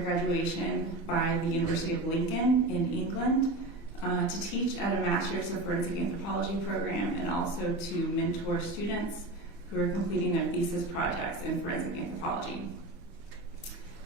graduation by the University of Lincoln in England to teach at a Master's of Forensic Anthropology program and also to mentor students who are completing their thesis projects in forensic anthropology.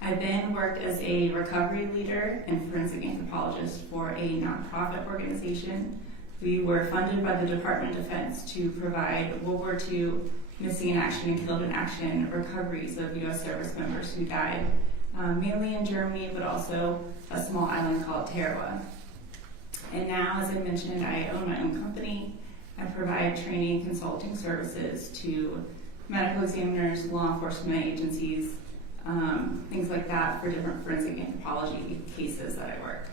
I then worked as a recovery leader and forensic anthropologist for a nonprofit organization. We were funded by the Department of Defense to provide World War II missing in action and killed in action recoveries of U.S. service members who died, mainly in Germany, but also a small island called Tarawa. And now, as I mentioned, I own my own company. I provide training and consulting services to medical examiners, law enforcement agencies, things like that for different forensic anthropology cases that I work.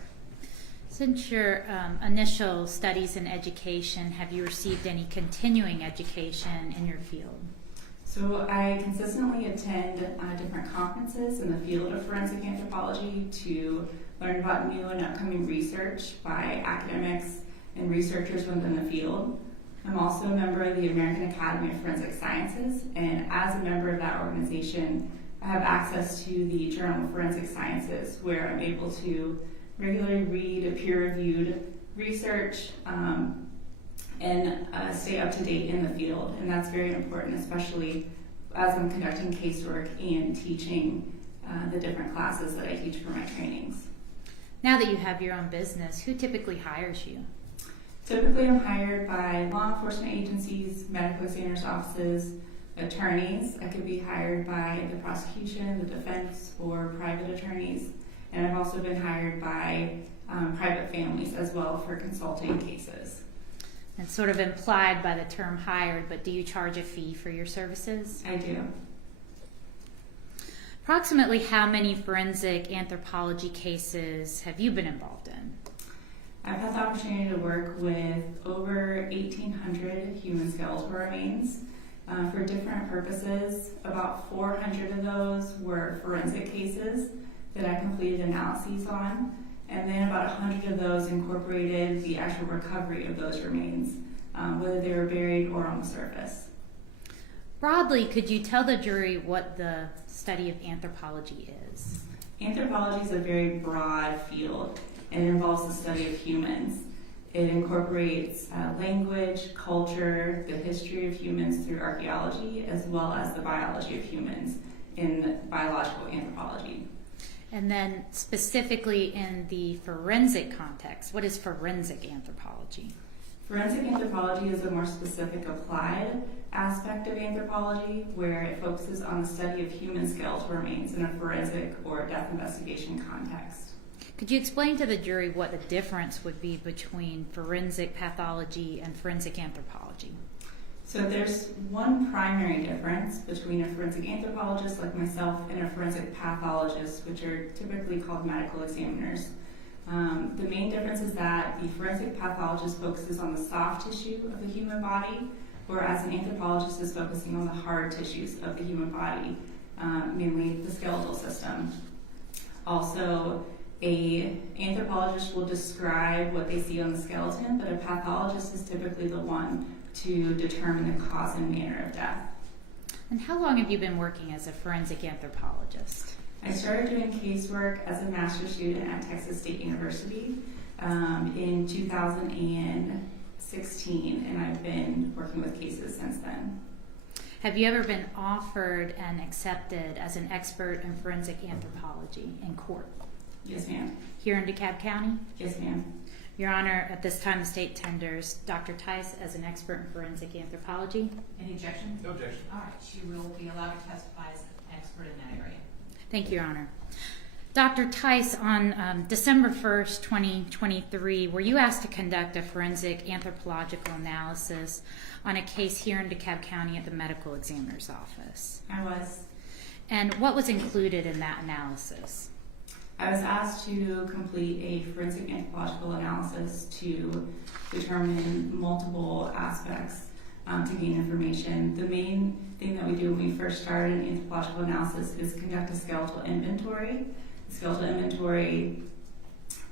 Since your initial studies in education, have you received any continuing education in your field? So I consistently attend different conferences in the field of forensic anthropology to learn about new and upcoming research by academics and researchers within the field. I'm also a member of the American Academy of Forensic Sciences, and as a member of that organization, I have access to the Journal of Forensic Sciences, where I'm able to regularly read peer-reviewed research and stay up to date in the field. And that's very important, especially as I'm conducting casework and teaching the different classes that I teach for my trainings. Now that you have your own business, who typically hires you? Typically, I'm hired by law enforcement agencies, medical examiners' offices, attorneys. I could be hired by the prosecution, the defense, or private attorneys. And I've also been hired by private families as well for consulting cases. It's sort of implied by the term hired, but do you charge a fee for your services? I do. Approximately how many forensic anthropology cases have you been involved in? I've had the opportunity to work with over 1,800 human skeletal remains for different purposes. About 400 of those were forensic cases that I completed analyses on, and then about 100 of those incorporated the actual recovery of those remains, whether they were buried or on the surface. Broadly, could you tell the jury what the study of anthropology is? Anthropology is a very broad field, and it involves the study of humans. It incorporates language, culture, the history of humans through archaeology, as well as the biology of humans in biological anthropology. And then specifically in the forensic context, what is forensic anthropology? Forensic anthropology is a more specific applied aspect of anthropology where it focuses on the study of human skeletal remains in a forensic or death investigation context. Could you explain to the jury what the difference would be between forensic pathology and forensic anthropology? So there's one primary difference between a forensic anthropologist like myself and a forensic pathologist, which are typically called medical examiners. The main difference is that the forensic pathologist focuses on the soft tissue of the human body, whereas an anthropologist is focusing on the hard tissues of the human body, mainly the skeletal system. Also, an anthropologist will describe what they see on the skeleton, but a pathologist is typically the one to determine the cause and manner of death. And how long have you been working as a forensic anthropologist? I started doing casework as a master's student at Texas State University in 2016, and I've been working with cases since then. Have you ever been offered and accepted as an expert in forensic anthropology in court? Yes, ma'am. Here in DeKalb County? Yes, ma'am. Your Honor, at this time the state tenders Dr. Tice as an expert in forensic anthropology. Any objection? No objection. All right, she will be allowed to testify as an expert in that area. Thank you, Your Honor. Dr. Tice, on December 1st, 2023, were you asked to conduct a forensic anthropological analysis on a case here in DeKalb County at the medical examiner's office? I was. And what was included in that analysis? I was asked to complete a forensic anthropological analysis to determine multiple aspects to gain information. The main thing that we do when we first start an anthropological analysis is conduct a skeletal inventory. The skeletal inventory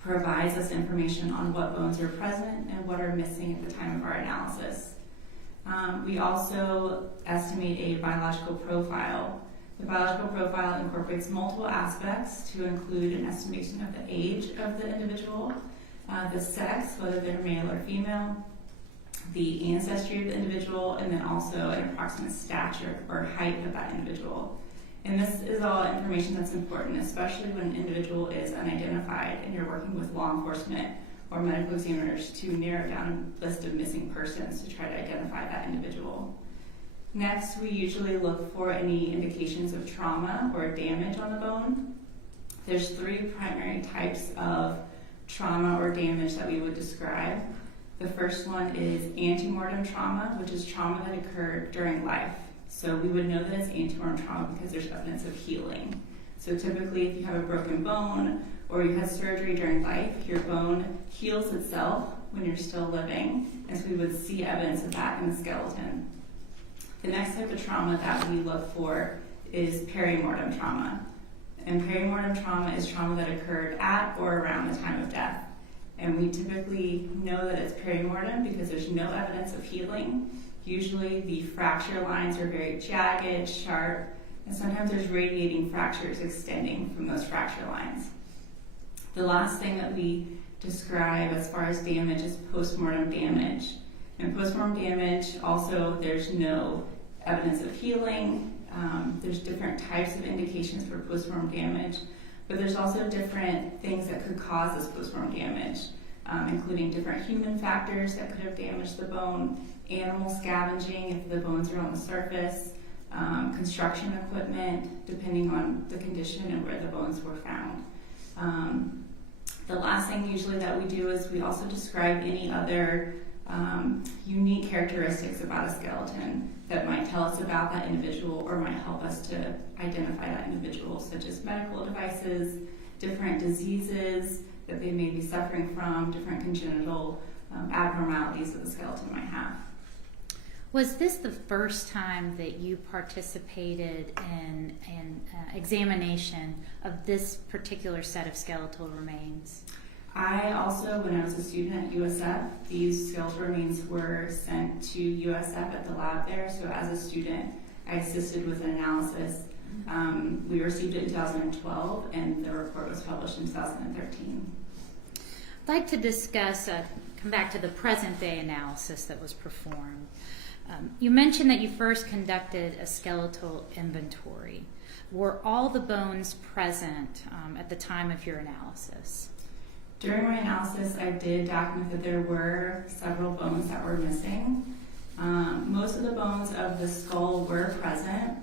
provides us information on what bones are present and what are missing at the time of our analysis. We also estimate a biological profile The biological profile incorporates multiple aspects to include an estimation of the age of the individual, the sex, whether they're male or female, the ancestry of the individual, and then also an approximate stature or height of that individual. And this is all information that's important, especially when an individual is unidentified and you're working with law enforcement or medical examiners to narrow down a list of missing persons to try to identify that individual. Next, we usually look for any indications of trauma or damage on the bone. There's 3 primary types of trauma or damage that we would describe. The first one is antemortem trauma, which is trauma that occurred during life. So we would know that it's antemortem trauma because there's evidence of healing. So typically if you have a broken bone or you had surgery during life, your bone heals itself when you're still living, and so we would see evidence of that in the skeleton. The next type of trauma that we look for is perimortem trauma. And perimortem trauma is trauma that occurred at or around the time of death. And we typically know that it's perimortem because there's no evidence of healing. Usually the fracture lines are very jagged, sharp, and sometimes there's radiating fractures extending from those fracture lines. The last thing that we describe as far as damage is postmortem damage. And postmortem damage, also, there's no evidence of healing. There's different types of indications for postmortem damage, but there's also different things that could cause this postmortem damage, including different human factors that could have damaged the bone, animal scavenging if the bones are on the surface, construction equipment, depending on the condition and where the bones were found. The last thing usually that we do is we also describe any other unique characteristics about a skeleton that might tell us about that individual or might help us to identify that individual, such as medical devices, different diseases that they may be suffering from, different congenital abnormalities that the skeleton might have. Was this the first time that you participated in an examination of this particular set of skeletal remains? I also, when I was a student at USF, these skeletal remains were sent to USF at the lab there. So as a student, I assisted with an analysis. We received it in 2012, and the report was published in 2013. I'd like to discuss, come back to the present day analysis that was performed. You mentioned that you first conducted a skeletal inventory. Were all the bones present at the time of your analysis? During my analysis, I did document that there were several bones that were missing. Most of the bones of the skull were present.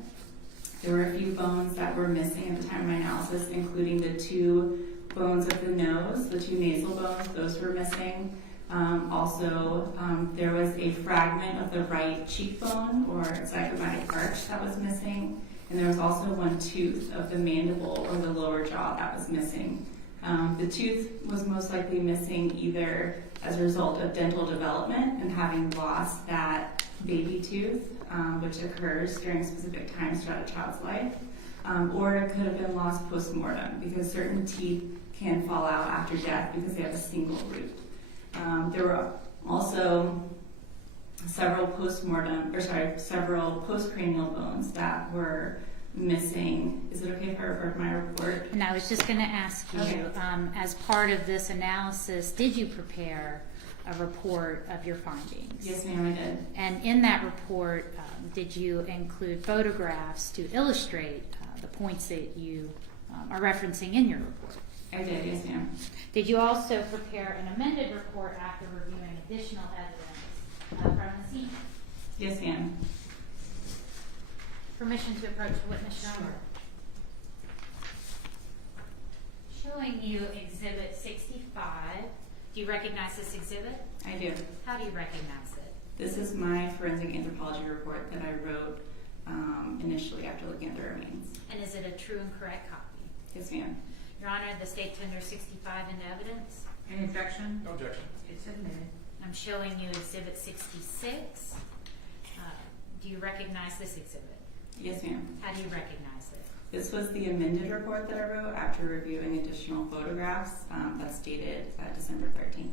There were a few bones that were missing at the time of my analysis, including the 2 bones of the nose, the 2 nasal bones, those were missing. There was a fragment of the right cheekbone or zygomatic arch that was missing, and there was also 1 tooth of the mandible or the lower jaw that was missing. The tooth was most likely missing either as a result of dental development and having lost that baby tooth, which occurs during specific times throughout a child's life, or it could have been lost post-mortem because certain teeth can fall out after death because they have a single root. There were also several postcranial bones that were missing. Is it okay if I refer to my report? And I was just going to ask you, Okay. as part of this analysis, did you prepare a report of your findings? Yes, ma'am, I did. And in that report, did you include photographs to illustrate the points that you are referencing in your report? I did, yes, ma'am. Did you also prepare an amended report after reviewing additional evidence from the scene? Yes, ma'am. Permission to approach the witness number. Showing you Exhibit 65. Do you recognize this exhibit? I do. How do you recognize it? This is my forensic anthropology report that I wrote initially after looking at the remains. And is it a true and correct copy? Yes, ma'am. Your Honor, the state tenders 65 into evidence. Any objection? No objection. It's admitted. I'm showing you Exhibit 66. Do you recognize this exhibit? Yes, ma'am. How do you recognize it? This was the amended report that I wrote after reviewing additional photographs that's dated December 13th.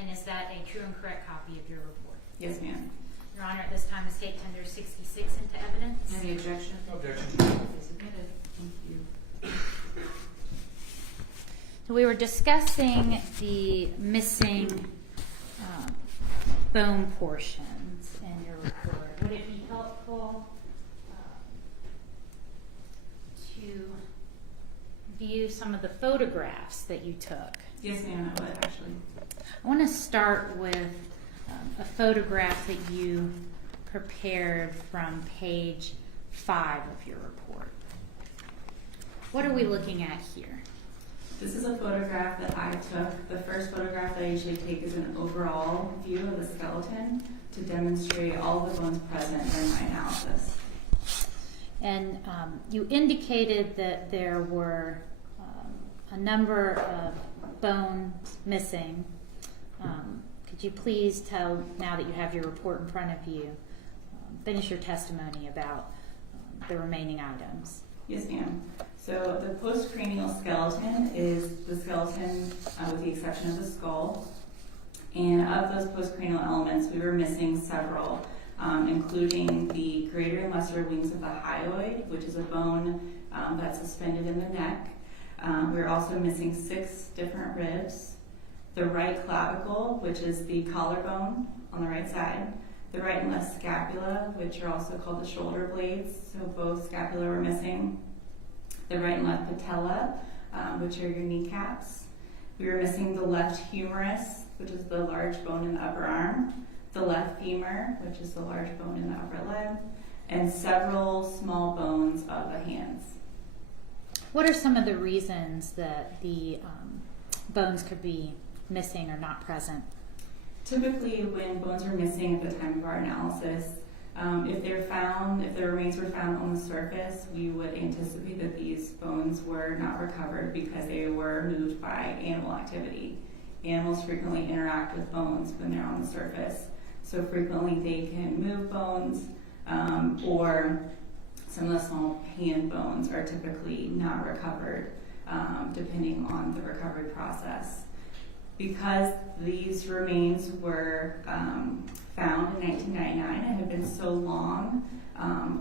And is that a true and correct copy of your report? Yes, ma'am. Your Honor, at this time, the state tenders 66 into evidence. Any objection? No objection. Is submitted. Thank you. So we were discussing the missing bone portions in your report. Would it be helpful to view some of the photographs that you took? Yes, ma'am, I would actually. I want to start with a photograph that you prepared from page 5 of your report. What are we looking at here? This is a photograph that I took. The first photograph that I usually take is an overall view of the skeleton to demonstrate all the bones present during my analysis. And you indicated that there were a number of bones missing. Could you please tell, now that you have your report in front of you, finish your testimony about the remaining items? Yes, ma'am. So the postcranial skeleton is the skeleton with the exception of the skull. And of those postcranial elements, we were missing several, including the greater and lesser wings of the hyoid, which is a bone that's suspended in the neck. We're also missing 6 different ribs, the right clavicle, which is the collarbone on the right side, the right and left scapula, which are also called the shoulder blades, so both scapula were missing, the right and left patella, which are your kneecaps. We were missing the left humerus, which is the large bone in the upper arm, the left femur, which is the large bone in the upper leg, and several small bones of the hands. What are some of the reasons that the bones could be missing or not present? Typically, when bones are missing at the time of our analysis, if the remains were found on the surface, we would anticipate that these bones were not recovered because they were moved by animal activity. Animals frequently interact with bones when they're on the surface, so frequently they can move bones, or some of the small hand bones are typically not recovered, depending on the recovery process. Because these remains were found in 1999 and have been so long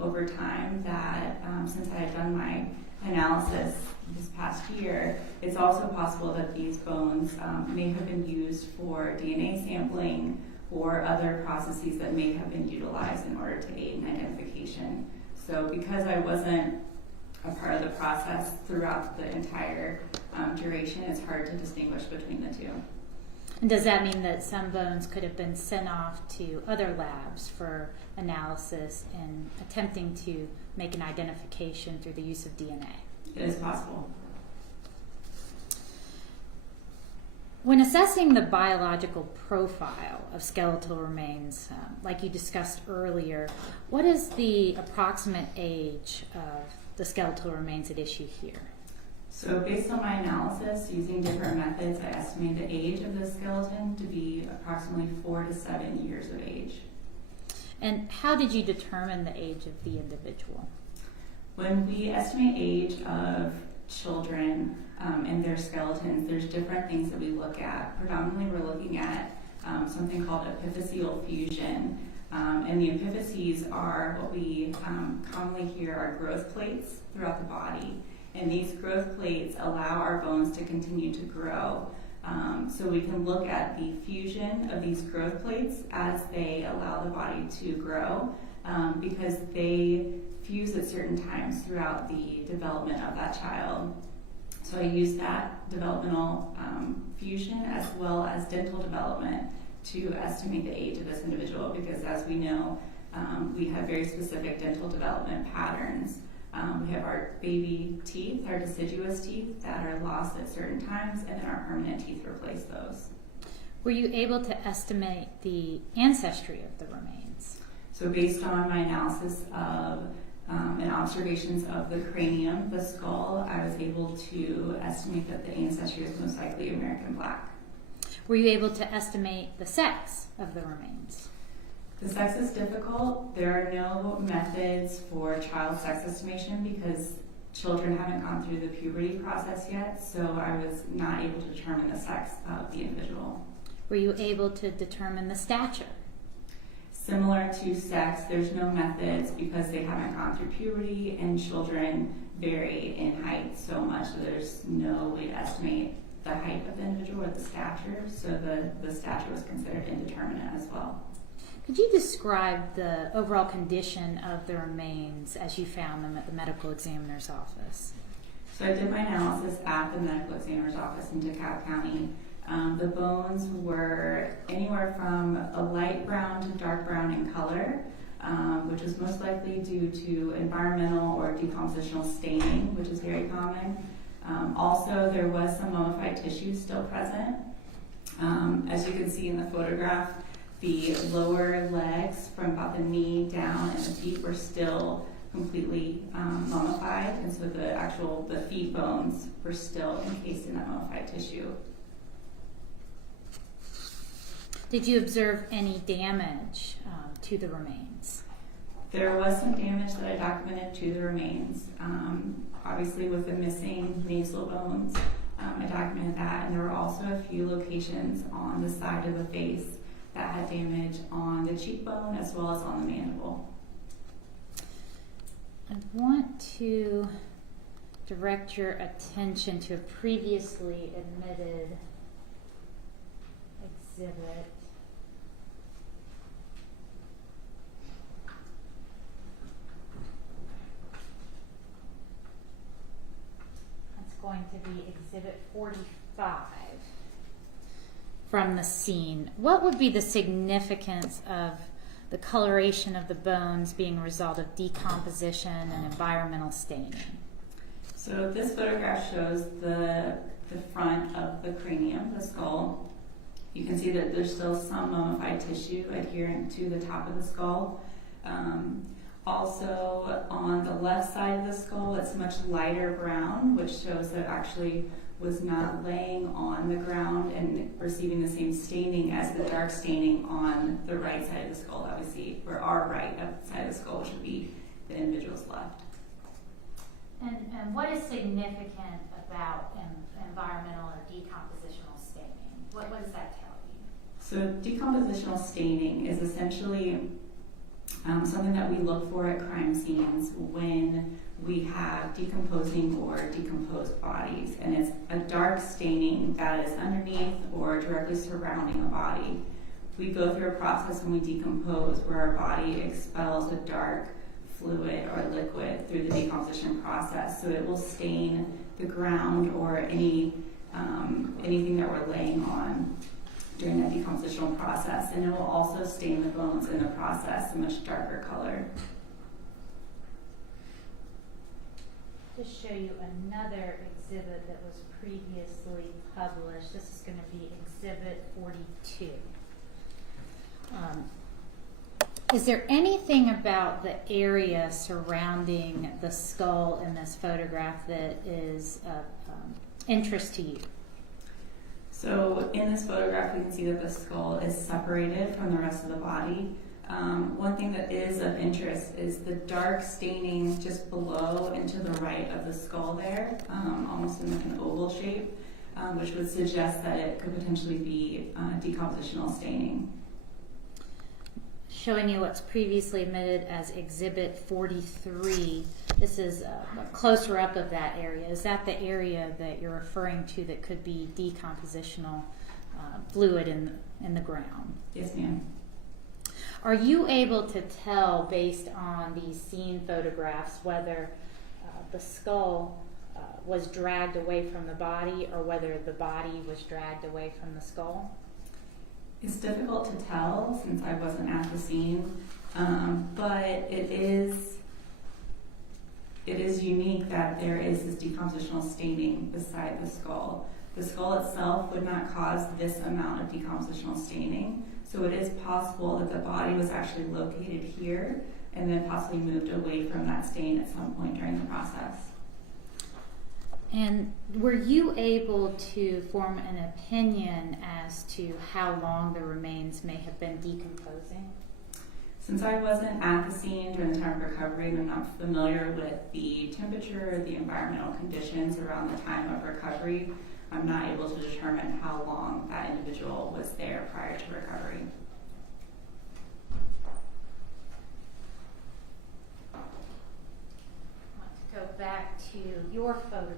over time that since I had done my analysis this past year, it's also possible that these bones may have been used for DNA sampling or other processes that may have been utilized in order to aid in identification. So because I wasn't a part of the process throughout the entire duration, it's hard to distinguish between the two. And does that mean that some bones could have been sent off to other labs for analysis in attempting to make an identification through the use of DNA? It is possible. When assessing the biological profile of skeletal remains, like you discussed earlier, what is the approximate age of the skeletal remains at issue here? So based on my analysis, using different methods, I estimate the age of the skeleton to be approximately 4 to 7 years of age. And how did you determine the age of the individual? When we estimate age of children and their skeletons, there's different things that we look at. Predominantly, we're looking at something called epiphyseal fusion. And the epiphyses are what we commonly hear are growth plates throughout the body. And these growth plates allow our bones to continue to grow. So we can look at the fusion of these growth plates as they allow the body to grow because they fuse at certain times throughout the development of that child. So I use that developmental fusion as well as dental development to estimate the age of this individual because as we know, we have very specific dental development patterns. We have our baby teeth, our deciduous teeth that are lost at certain times, and then our permanent teeth replace those. Were you able to estimate the ancestry of the remains? So based on my analysis of and observations of the cranium, the skull, I was able to estimate that the ancestry is most likely American Black. Were you able to estimate the sex of the remains? The sex is difficult. There are no methods for child sex estimation because children haven't gone through the puberty process yet, so I was not able to determine the sex of the individual. Were you able to determine the stature? Similar to sex, there's no methods because they haven't gone through puberty, and children vary in height so much that there's no way to estimate the height of the individual or the stature, so the stature was considered indeterminate as well. Could you describe the overall condition of the remains as you found them at the medical examiner's office? So I did my analysis at the medical examiner's office in DeKalb County. The bones were anywhere from a light brown to dark brown in color, which is most likely due to environmental or decompositional staining, which is very common. Also, there was some mummified tissue still present. As you can see in the photograph, the lower legs from about the knee down and the feet were still completely mummified, and so the feet bones were still encased in that mummified tissue. Did you observe any damage to the remains? There was some damage that I documented to the remains. Obviously, with the missing nasal bones, I documented that, and there were also a few locations on the side of the face that had damage on the cheekbone as well as on the mandible. I want to direct your attention to a previously admitted exhibit. That's going to be Exhibit 45 from the scene. What would be the significance of the coloration of the bones being a result of decomposition and environmental staining? So this photograph shows the front of the cranium, the skull. You can see that there's still some mummified tissue adherent to the top of the skull. Also, on the left side of the skull, it's much lighter brown, which shows that it actually was not laying on the ground and receiving the same staining as the dark staining on the right side of the skull that we see, or our right side of the skull, which would be the individual's left. And what is significant about environmental or decompositional staining? What does that tell you? So decompositional staining is essentially something that we look for at crime scenes when we have decomposing or decomposed bodies, and it's a dark staining that is underneath or directly surrounding a body. We go through a process when we decompose where our body expels a dark fluid or liquid through the decomposition process, so it will stain the ground or anything that we're laying on during that decompositional process, and it will also stain the bones in the process a much darker color. Just show you another exhibit that was previously published. This is going to be Exhibit 42. Is there anything about the area surrounding the skull in this photograph that is of interest to you? So in this photograph, we can see that the skull is separated from the rest of the body. One thing that is of interest is the dark staining just below and to the right of the skull there, almost in an oval shape, which would suggest that it could potentially be decompositional staining. Showing you what's previously admitted as Exhibit 43. This is a closer up of that area. Is that the area that you're referring to that could be decompositional fluid in the ground? Yes, ma'am. Are you able to tell, based on these scene photographs, whether the skull was dragged away from the body or whether the body was dragged away from the skull? It's difficult to tell since I wasn't at the scene, but it is unique that there is this decompositional staining beside the skull. The skull itself would not cause this amount of decompositional staining, so it is possible that the body was actually located here and then possibly moved away from that stain at some point during the process. And were you able to form an opinion as to how long the remains may have been decomposing? Since I wasn't at the scene during the time of recovery and I'm not familiar with the temperature or the environmental conditions around the time of recovery, I'm not able to determine how long that individual was there prior to recovery. to your photographs.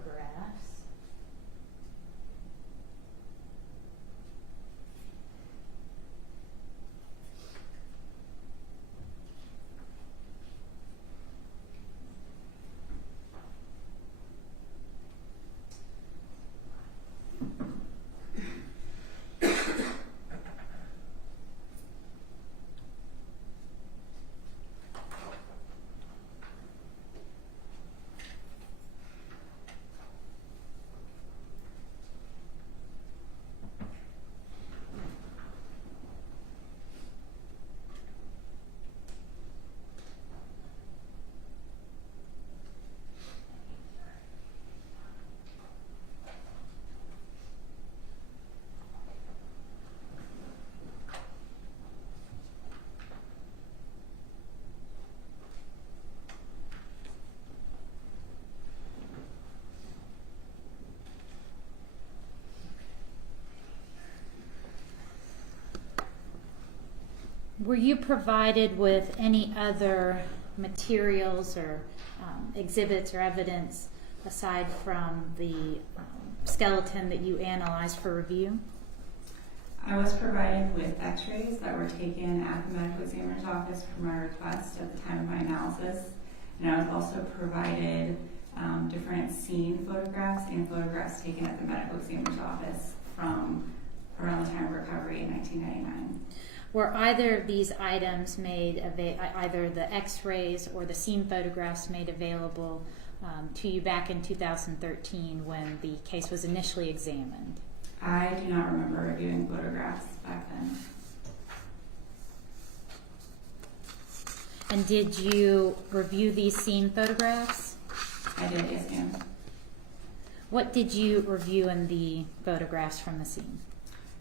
Were you provided with any other materials or exhibits or evidence aside from the skeleton that you analyzed for review? I was provided with x-rays that were taken at the medical examiner's office for my request at the time of my analysis. And I was also provided different scene photographs and photographs taken at the medical examiner's office from around the time of recovery in 1999. Were either of these items made, either the x-rays or the scene photographs made available to you back in 2013 when the case was initially examined? I do not remember reviewing photographs back then. And did you review these scene photographs? I did, yes ma'am. What did you review in the photographs from the scene?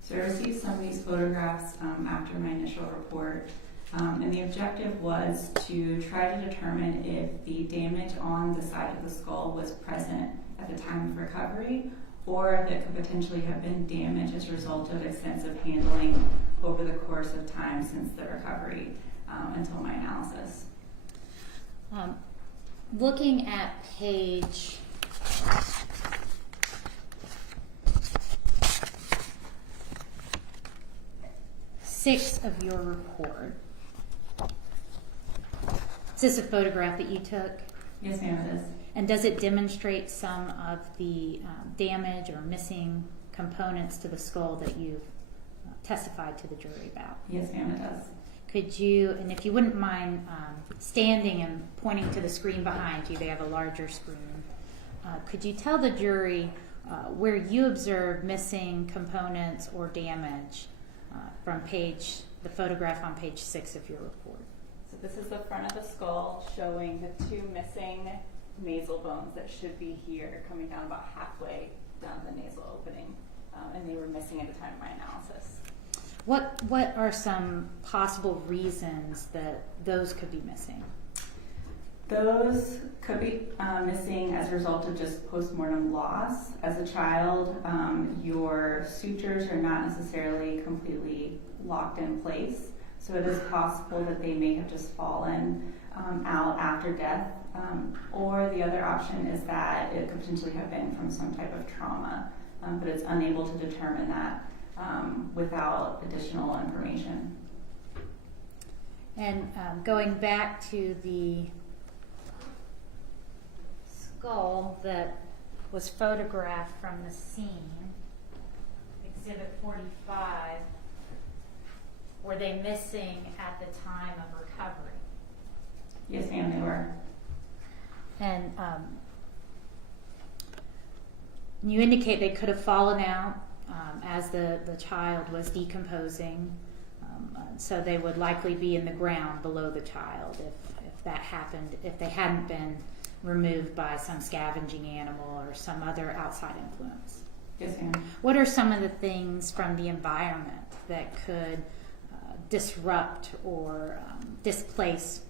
So I received some of these photographs after my initial report, and the objective was to try to determine if the damage on the side of the skull was present at the time of recovery, or if it could potentially have been damage as a result of extensive handling over the course of time since the recovery until my analysis. Looking at page 6 of your report. Is this a photograph that you took? Yes, ma'am, it is. And does it demonstrate some of the damage or missing components to the skull that you've testified to the jury about? Yes, ma'am, it does. Could you, and if you wouldn't mind standing and pointing to the screen behind you, they have a larger screen, could you tell the jury where you observed missing components or damage from the photograph on page 6 of your report? So this is the front of the skull showing the two missing nasal bones that should be here, coming down about halfway down the nasal opening, and they were missing at the time of my analysis. What are some possible reasons that those could be missing? Those could be missing as a result of just postmortem loss. As a child, your sutures are not necessarily completely locked in place, so it is possible that they may have just fallen out after death, or the other option is that it could potentially have been from some type of trauma, but it's unable to determine that without additional information. And going back to the skull that was photographed from the scene, Exhibit 45, were they missing at the time of recovery? Yes, ma'am, they were. And you indicate they could have fallen out as the child was decomposing, so they would likely be in the ground below the child if that happened, if they hadn't been removed by some scavenging animal or some other outside influence. Yes, ma'am. What are some of the things from the environment that could disrupt or displace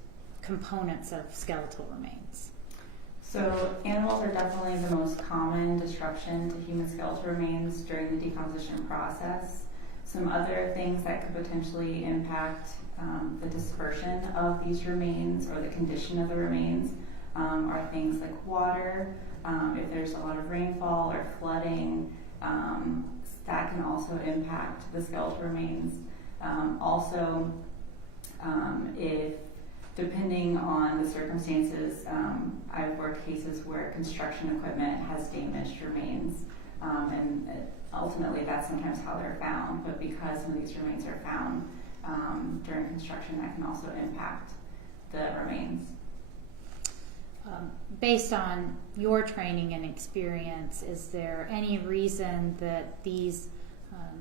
components of skeletal remains? So animals are definitely the most common disruption to human skeletal remains during the decomposition process. Some other things that could potentially impact the dispersion of these remains or the condition of the remains are things like water, if there's a lot of rainfall or flooding, that can also impact the skeletal remains. If depending on the circumstances, I've worked cases where construction equipment has damaged remains, and ultimately that's sometimes how they're found, but because some of these remains are found during construction, that can also impact the remains. Based on your training and experience, is there any reason that these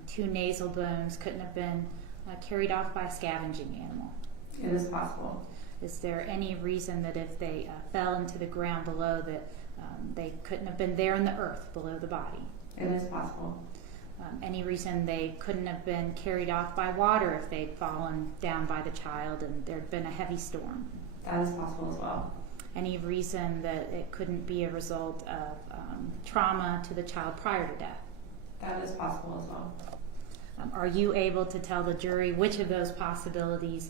two nasal bones couldn't have been carried off by a scavenging animal? It is possible. Is there any reason that if they fell into the ground below that they couldn't have been there in the earth below the body? It is possible. Any reason they couldn't have been carried off by water if they'd fallen down by the child and there'd been a heavy storm? That is possible as well. Any reason that it couldn't be a result of trauma to the child prior to death? That is possible as well. Are you able to tell the jury which of those possibilities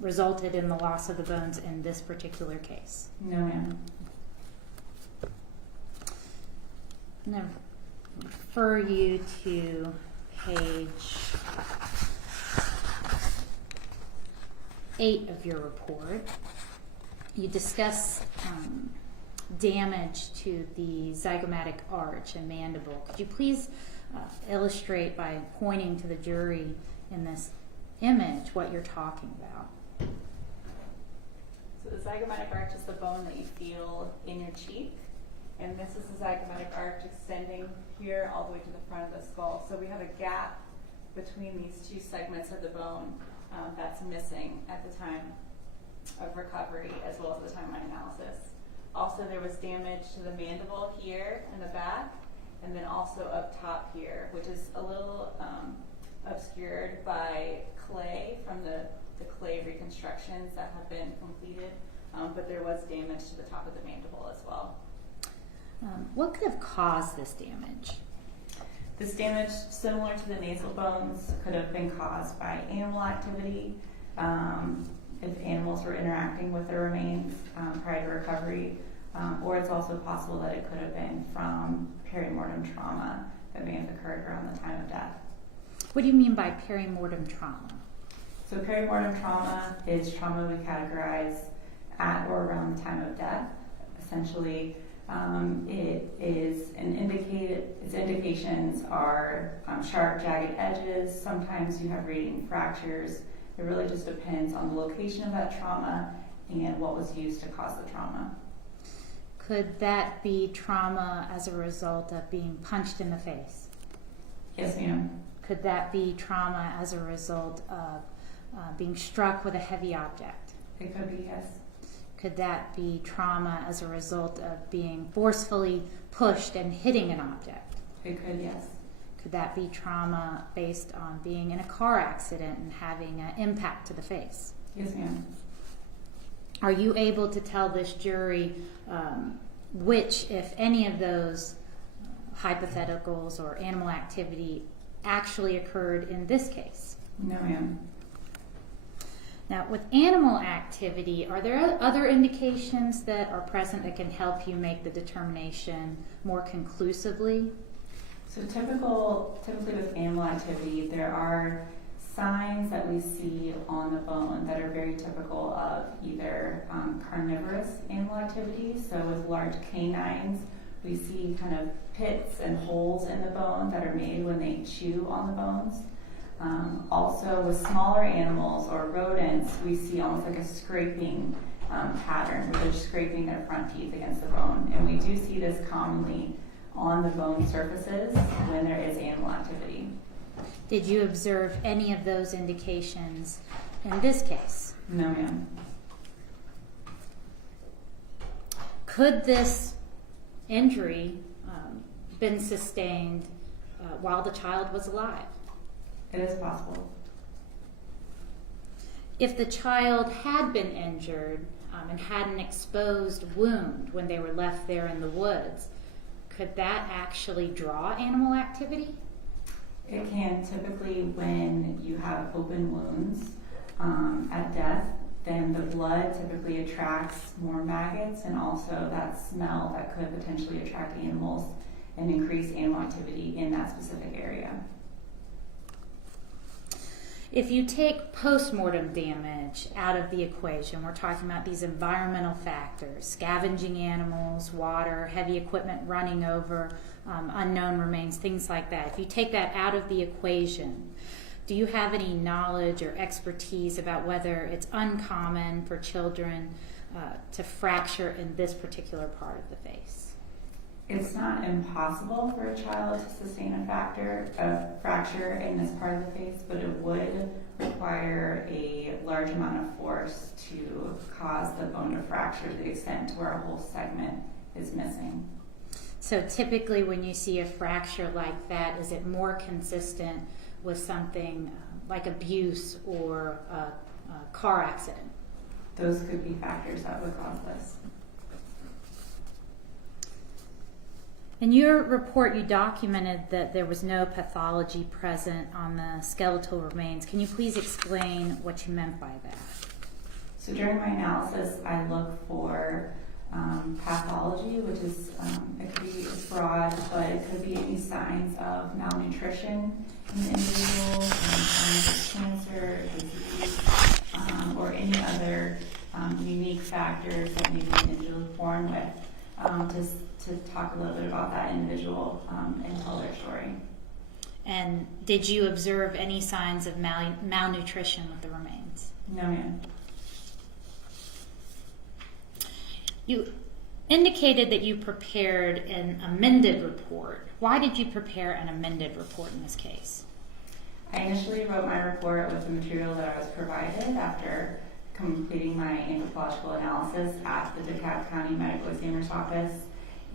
resulted in the loss of the bones in this particular case? No, ma'am. I'm going to refer you to page 8 of your report. You discuss damage to the zygomatic arch and mandible. Could you please illustrate by pointing to the jury in this image what you're talking about? So the zygomatic arch is the bone that you feel in your cheek, and this is the zygomatic arch extending here all the way to the front of the skull. So we have a gap between these two segments of the bone that's missing at the time of recovery as well as the timeline analysis. Also, there was damage to the mandible here in the back, and then also up top here, which is a little obscured by clay from the clay reconstructions that have been completed, but there was damage to the top of the mandible as well. What could have caused this damage? This damage, similar to the nasal bones, could have been caused by animal activity. If animals were interacting with the remains prior to recovery, or it's also possible that it could have been from perimortem trauma that may have occurred around the time of death. What do you mean by perimortem trauma? So perimortem trauma is trauma we categorize at or around the time of death. Essentially, its indications are sharp, jagged edges. Sometimes you have radiating fractures. It really just depends on the location of that trauma and what was used to cause the trauma. Could that be trauma as a result of being punched in the face? Yes, ma'am. Could that be trauma as a result of being struck with a heavy object? It could be, yes. Could that be trauma as a result of being forcefully pushed and hitting an object? It could, yes. Could that be trauma based on being in a car accident and having an impact to the face? Yes, ma'am. Are you able to tell this jury which, if any of those hypotheticals or animal activity actually occurred in this case? No, ma'am. Now, with animal activity, are there other indications that are present that can help you make the determination more conclusively? So typically with animal activity, there are signs that we see on the bone that are very typical of either carnivorous animal activity. So with large canines, we see kind of pits and holes in the bone that are made when they chew on the bones. Also with smaller animals or rodents, we see almost like a scraping pattern where they're scraping their front teeth against the bone. And we do see this commonly on the bone surfaces when there is animal activity. Did you observe any of those indications in this case? No, ma'am. Could this injury been sustained while the child was alive? It is possible. If the child had been injured and had an exposed wound when they were left there in the woods, could that actually draw animal activity? It can. Typically when you have open wounds at death, then the blood typically attracts more maggots and also that smell that could potentially attract animals and increase animal activity in that specific area. If you take post-mortem damage out of the equation, we're talking about these environmental factors, scavenging animals, water, heavy equipment running over, unknown remains, things like that. If you take that out of the equation, do you have any knowledge or expertise about whether it's uncommon for children to fracture in this particular part of the face? It's not impossible for a child to sustain a fracture in this part of the face, but it would require a large amount of force to cause the bone to fracture to the extent to where a whole segment is missing. So typically when you see a fracture like that, is it more consistent with something like abuse or a car accident? Those could be factors that would cause this. In your report, you documented that there was no pathology present on the skeletal remains. Can you please explain what you meant by that? So during my analysis, I look for pathology, which is, it could be broad, but it could be any signs of malnutrition in the individual, signs of cancer, disease, or any other unique factors that maybe an individual is born with, to talk a little bit about that individual and tell their story. And did you observe any signs of malnutrition with the remains? No, ma'am. You indicated that you prepared an amended report. Why did you prepare an amended report in this case? I initially wrote my report with the material that I was provided after completing my anthropological analysis at the DeKalb County Medical Examiner's Office.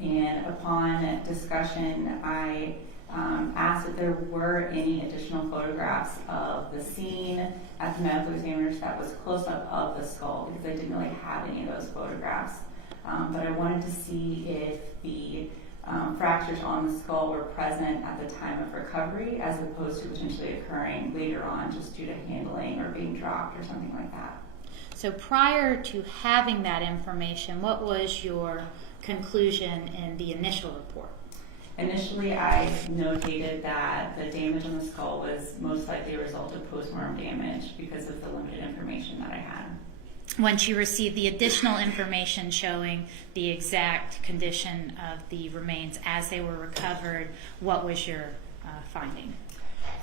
And upon discussion, I asked if there were any additional photographs of the scene at the medical examiner's that was close up of the skull, because I didn't really have any of those photographs. But I wanted to see if the fractures on the skull were present at the time of recovery as opposed to potentially occurring later on just due to handling or being dropped or something like that. So prior to having that information, what was your conclusion in the initial report? Initially, I notated that the damage on the skull was most likely a result of postmortem damage because of the limited information that I had. Once you received the additional information showing the exact condition of the remains as they were recovered, what was your finding?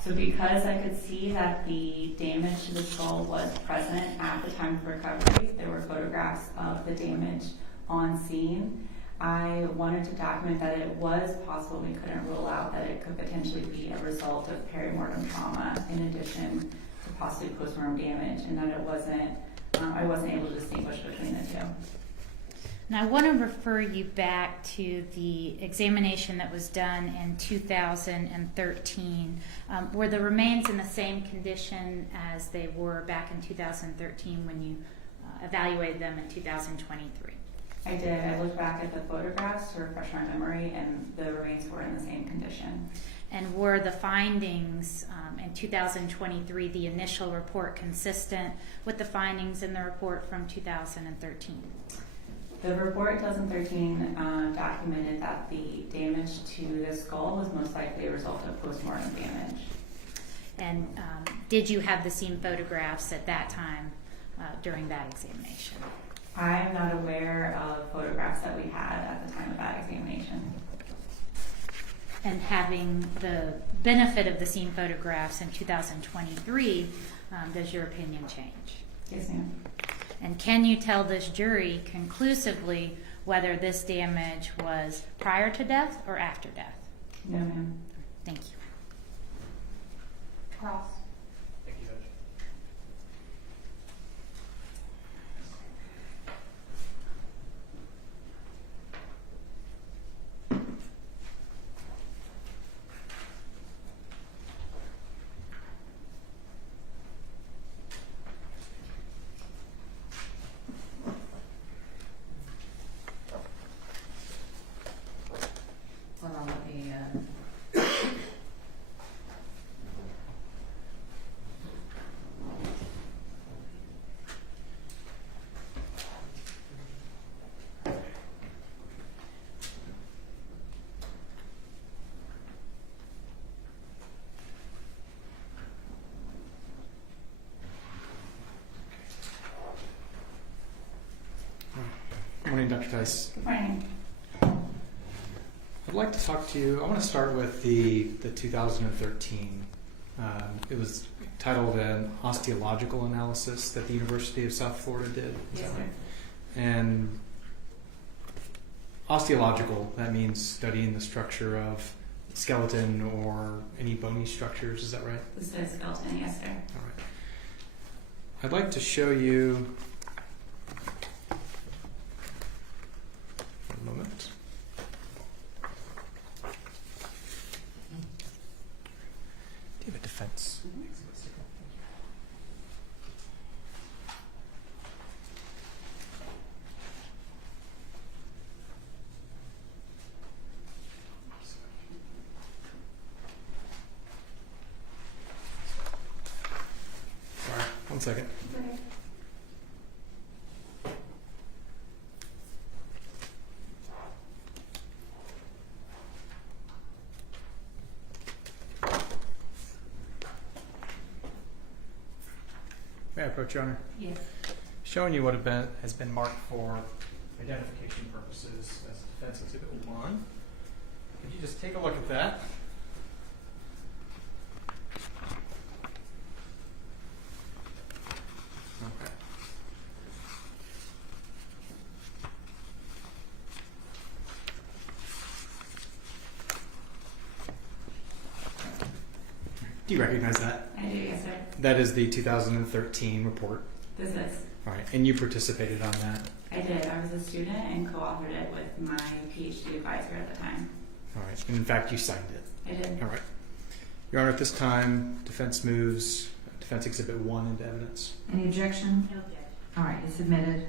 So because I could see that the damage to the skull was present at the time of recovery, there were photographs of the damage on scene. I wanted to document that it was possible, we couldn't rule out that it could potentially be a result of perimortem trauma in addition to possibly postmortem damage, and that it wasn't, I wasn't able to distinguish between the two. Now I want to refer you back to the examination that was done in 2013. Were the remains in the same condition as they were back in 2013 when you evaluated them in 2023? I did. I looked back at the photographs to refresh my memory, and the remains were in the same condition. And were the findings in 2023, the initial report, consistent with the findings in the report from 2013? The report 2013 documented that the damage to the skull was most likely a result of postmortem damage. And did you have the scene photographs at that time during that examination? I'm not aware of photographs that we had at the time of that examination. And having the benefit of the scene photographs in 2023, does your opinion change? Yes, ma'am. And can you tell this jury conclusively whether this damage was prior to death or after death? No, ma'am. Thank you. Cross. Thank you, Judge. Hold on, let me, morning, Dr. Tice. Good morning. I'd like to talk to you. I want to start with the 2013. It was titled an osteological analysis that the University of South Florida did. Yes, sir. And osteological, that means studying the structure of skeleton or any bony structures. Is that right? This is skeleton, yes, sir. All right. I'd like to show you a moment. Do you have a defense? Sorry, 1 second. Okay. May I approach, Your Honor? Yes. Showing you what has been marked for identification purposes as Defense Exhibit 1. Could you just take a look at that? Okay. Do you recognize that? I do, yes, sir. That is the 2013 report. This is. All right, and you participated on that. I did. I was a student and co-authored it with my PhD advisor at the time. All right, and in fact, you signed it. I did. All right. Your Honor, at this time, defense moves Defense Exhibit 1 into evidence. Any objection? No objection. All right, it's submitted.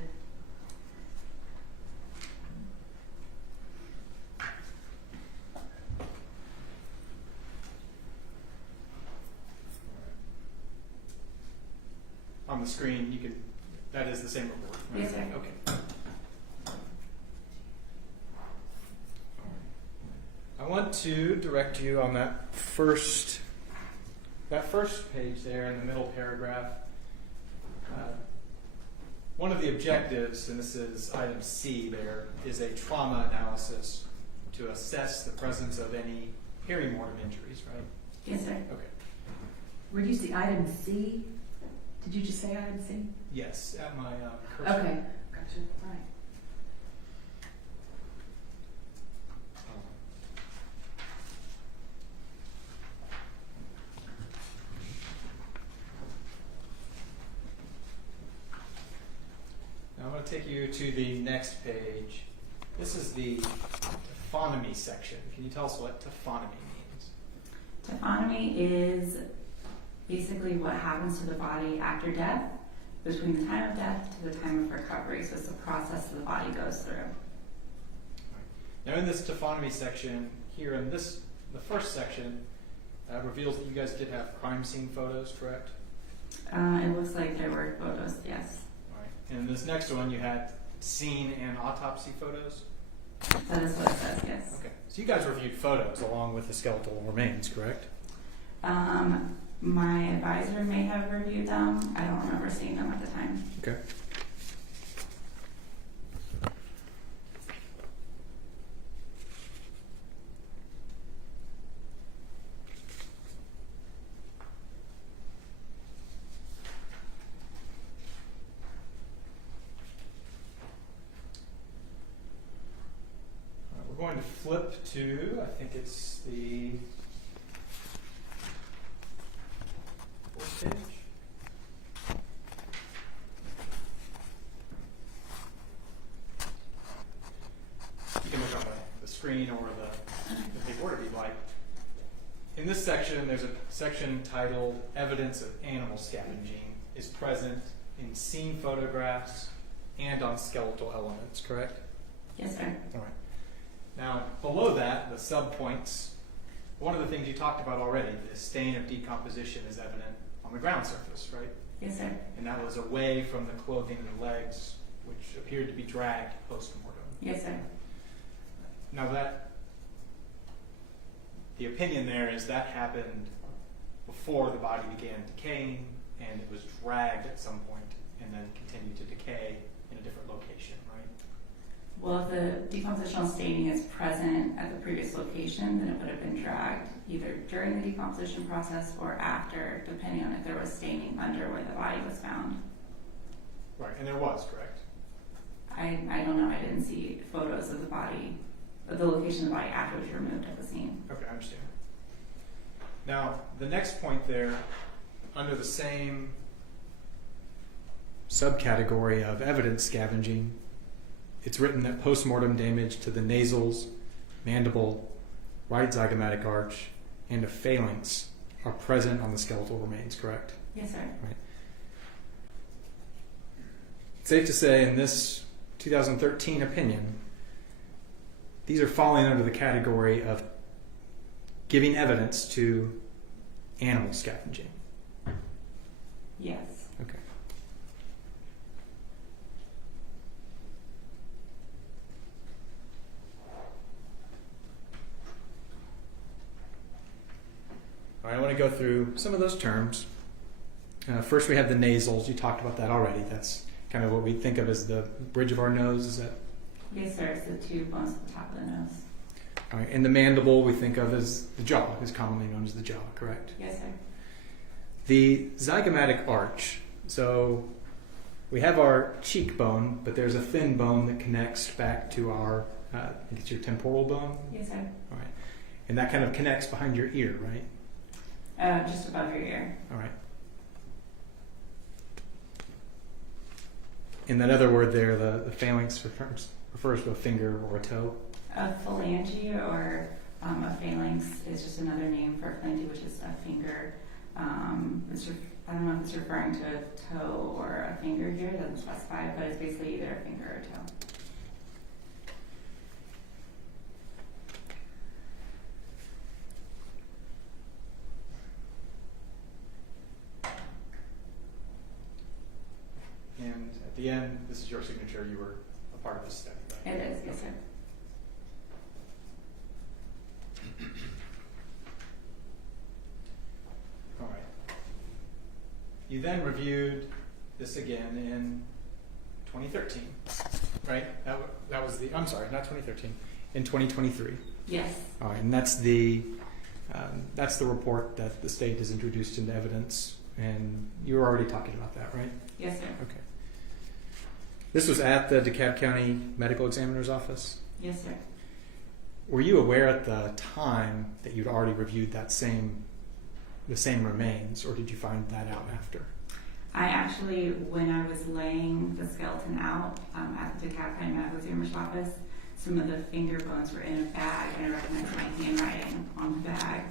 On the screen, you can. That is the same report. Right? Yes, sir. Okay. I want to direct you on that first page there in the middle paragraph. One of the objectives, and this is item C there, is a trauma analysis to assess the presence of any perimortem injuries, right? Yes, sir. Okay. Where do you see item C? Did you just say item C? Yes, at my cursor. Okay, gotcha. All right. Now I'm going to take you to the next page. This is the taphonomy section. Can you tell us what taphonomy means? Taphonomy is basically what happens to the body after death, between the time of death to the time of recovery. So it's the process the body goes through. Now in this taphonomy section, here in the first section, reveals that you guys did have crime scene photos, correct? It looks like there were photos, yes. All right. And in this next one, you had scene and autopsy photos? That is what it says, yes. Okay. So you guys reviewed photos along with the skeletal remains, correct? My advisor may have reviewed them. I don't remember seeing them at the time. Okay. We're going to flip to, I think it's the fourth page. You can look on the screen or the big board if you'd like. In this section, there's a section titled Evidence of Animal Scavenging is present in scene photographs and on skeletal elements, correct? Yes, sir. All right. Now, below that, the subpoints, one of the things you talked about already, the stain of decomposition is evident on the ground surface, right? Yes, sir. And that was away from the clothing and legs, which appeared to be dragged post-mortem. Yes, sir. Now the opinion there is that happened before the body began decaying, and it was dragged at some point and then continued to decay in a different location, right? Well, if the decompositional staining is present at the previous location, then it would have been dragged either during the decomposition process or after, depending on if there was staining under where the body was found. Right, and there was, correct? I don't know, I didn't see photos of the body, of the location of the body after it was removed at the scene. Okay, I understand. Now, the next point there, under the same subcategory of evidence scavenging, it's written that postmortem damage to the nasals, mandible, right zygomatic arch, and a phalanx are present on the skeletal remains, correct? Yes, sir. Right. It's safe to say in this 2013 opinion, these are falling under the category of giving evidence to animal scavenging. Yes. Okay. All right, I want to go through some of those terms. First, we have the nasals. You talked about that already. That's kind of what we think of as the bridge of our nose. Is that? Yes, sir. It's the two bones at the top of the nose. All right, and the mandible we think of as the jaw, is commonly known as the jaw, correct? Yes, sir. The zygomatic arch. So we have our cheekbone, but there's a thin bone that connects back to our, I think it's your temporal bone. Yes, sir. All right, and that kind of connects behind your ear, right? Just above your ear. All right. In that other word there, the phalanx refers to a finger or a toe. A phalange or a phalanx is just another name for a phalange, which is a finger. I don't know if it's referring to a toe or a finger here. It doesn't specify, but it's basically either a finger or a toe. And at the end, this is your signature. You were a part of this study, right? It is, yes, sir. All right. You then reviewed this again in 2013, right? That was the, I'm sorry, not 2013, in 2023. Yes. All right, and that's the report that the state has introduced into evidence, and you were already talking about that, right? Yes, sir. Okay. This was at the DeKalb County Medical Examiner's Office. Yes, sir. Were you aware at the time that you'd already reviewed the same remains, or did you find that out after? I actually, when I was laying the skeleton out at the DeKalb County Medical Examiner's Office, some of the finger bones were in a bag, and I recognized my handwriting on the bag.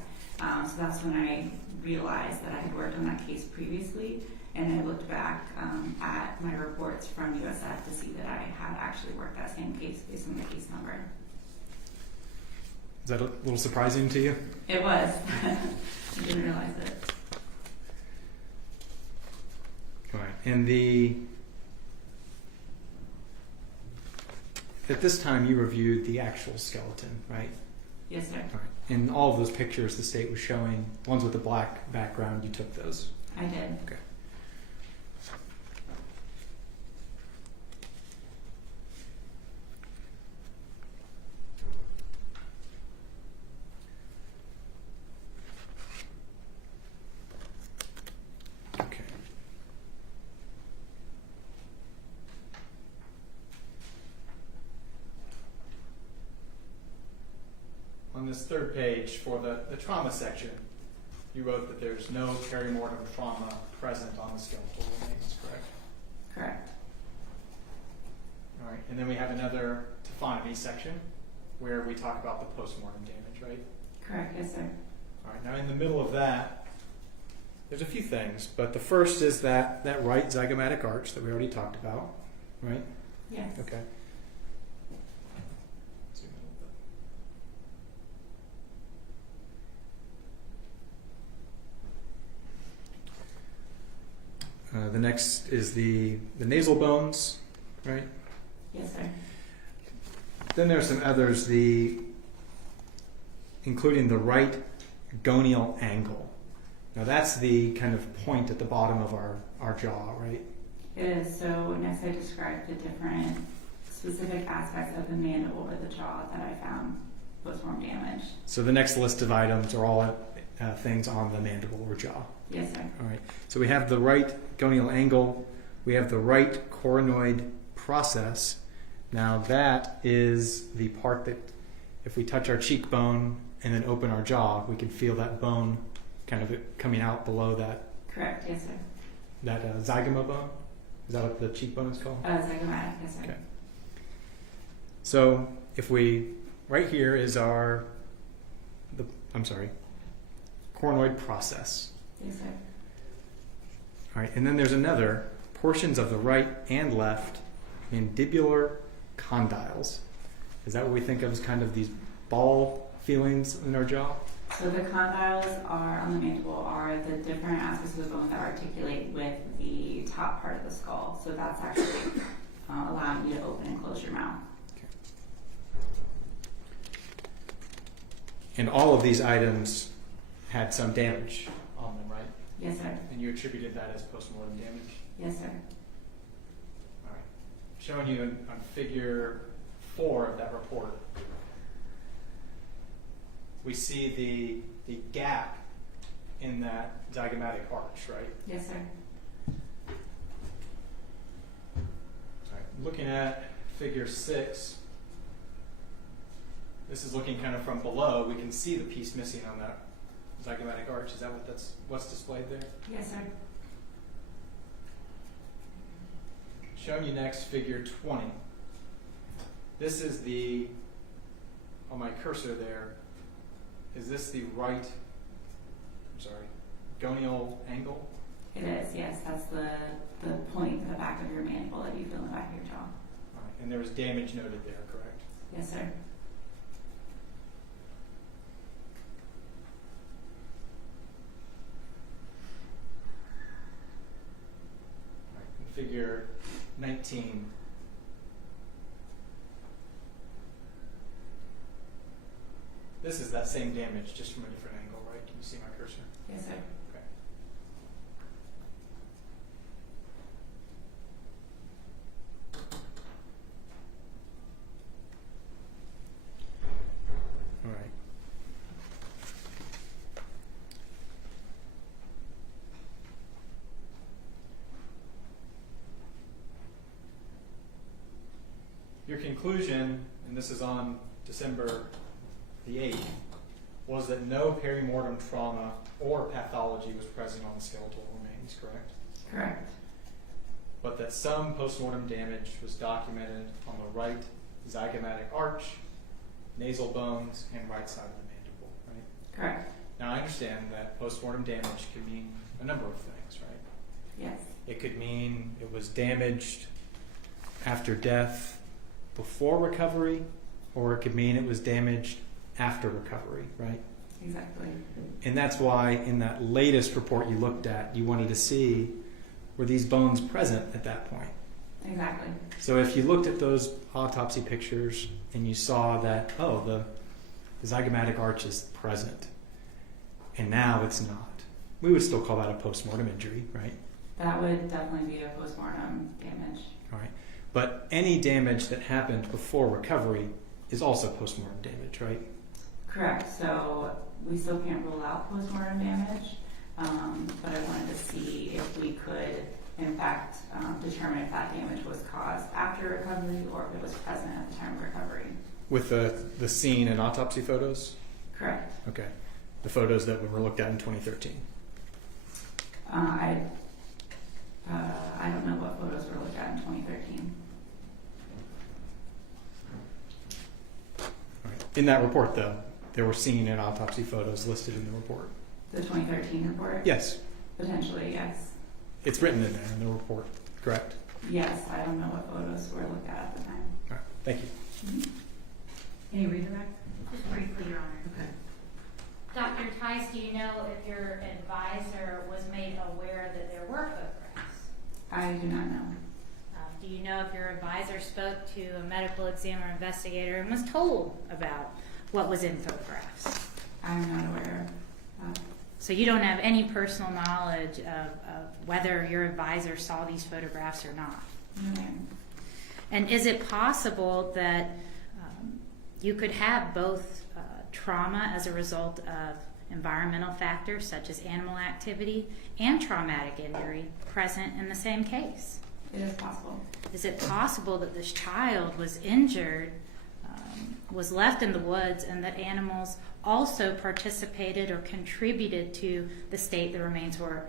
So that's when I realized that I had worked on that case previously, and I looked back at my reports from USF to see that I had actually worked that same case based on the case number. Is that a little surprising to you? It was. I didn't realize it. All right. And at this time, you reviewed the actual skeleton, right? Yes, sir. All right. In all of those pictures the state was showing, ones with the black background, you took those. I did. Okay. Okay. On this third page for the trauma section, you wrote that there's no perimortem trauma present on the skeletal remains, correct? Correct. All right, and then we have another taphonomy section where we talk about the postmortem damage, right? Correct. Yes, sir. All right, now in the middle of that, there's a few things, but the first is that right zygomatic arch that we already talked about, right? Yes. Okay. The next is the nasal bones, right? Yes, sir. Then there's some others, including the right gonial angle. Now that's the kind of point at the bottom of our jaw, right? It is. So next I described the different specific aspects of the mandible or the jaw that I found postmortem damage. So the next list of items are all things on the mandible or jaw. Yes, sir. All right. So we have the right gonial angle. We have the right coronoid process. Now that is the part that if we touch our cheekbone and then open our jaw, we can feel that bone kind of coming out below that Correct, yes, sir. zygoma bone. Is that what the cheekbone is called? Zygomatic, yes, sir. Okay. So if we, right here is our, coronoid process. Yes, sir. All right, and then there's another, portions of the right and left mandibular condyles. Is that what we think of as kind of these ball feelings in our jaw? So the condyles are on the mandible are the different aspects of the bone that articulate with the top part of the skull. So that's actually allowing you to open and close your mouth. And all of these items had some damage on them, right? Yes, sir. And you attributed that as postmortem damage? Yes, sir. All right. Showing you on figure 4 of that report, we see the gap in that zygomatic arch, right? Yes, sir. All right. Looking at figure 6, this is looking kind of from below. We can see the piece missing on that zygomatic arch. Is that what's displayed there? Yes, sir. Showing you next figure 20. This is on my cursor there, is this the right, gonial angle? It is, yes. That's the point in the back of your mandible that you feel in the back of your jaw. All right. And there was damage noted there, correct? Yes, sir. All right. In figure 19, this is that same damage, just from a different angle, right? Can you see my cursor? Yes, sir. Okay. All right. Your conclusion, and this is on December the 8th, was that no perimortem trauma or pathology was present on the skeletal remains, correct? Correct. But that some postmortem damage was documented on the right zygomatic arch, nasal bones, and right side of the mandible, right? Correct. Now I understand that postmortem damage can mean a number of things, right? Yes. It could mean it was damaged after death before recovery, or it could mean it was damaged after recovery, right? Exactly. And that's why in that latest report you looked at, you wanted to see were these bones present at that point. Exactly. So if you looked at those autopsy pictures and you saw that, oh, the zygomatic arch is present, and now it's not, we would still call that a postmortem injury, right? That would definitely be a postmortem damage. All right. But any damage that happened before recovery is also postmortem damage, right? Correct. So we still can't rule out postmortem damage, but I wanted to see if we could, in fact, determine if that damage was caused after recovery or if it was present at the time of recovery. With the scene and autopsy photos? Correct. Okay. The photos that were looked at in 2013. I don't know what photos were looked at in 2013. All right. In that report, though, there were scene and autopsy photos listed in the report. The 2013 report? Yes. Potentially, yes. It's written in there in the report, correct? Yes, I don't know what photos were looked at the time. All right. Thank you. Mm-hmm. Any redirect? Just briefly, Your Honor. Okay. Dr. Tice, do you know if your advisor was made aware that there were photographs? I do not know. Do you know if your advisor spoke to a medical examiner investigator and was told about what was in photographs? I'm not aware of. So you don't have any personal knowledge of whether your advisor saw these photographs or not? No, ma'am. And is it possible that you could have both trauma as a result of environmental factors such as animal activity and traumatic injury present in the same case? It is possible. Is it possible that this child was injured, was left in the woods, and that animals also participated or contributed to the state the remains were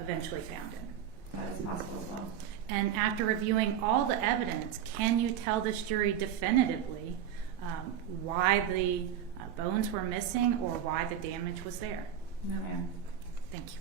eventually found in? That is possible as well. And after reviewing all the evidence, can you tell this jury definitively why the bones were missing or why the damage was there? No, ma'am. Thank you.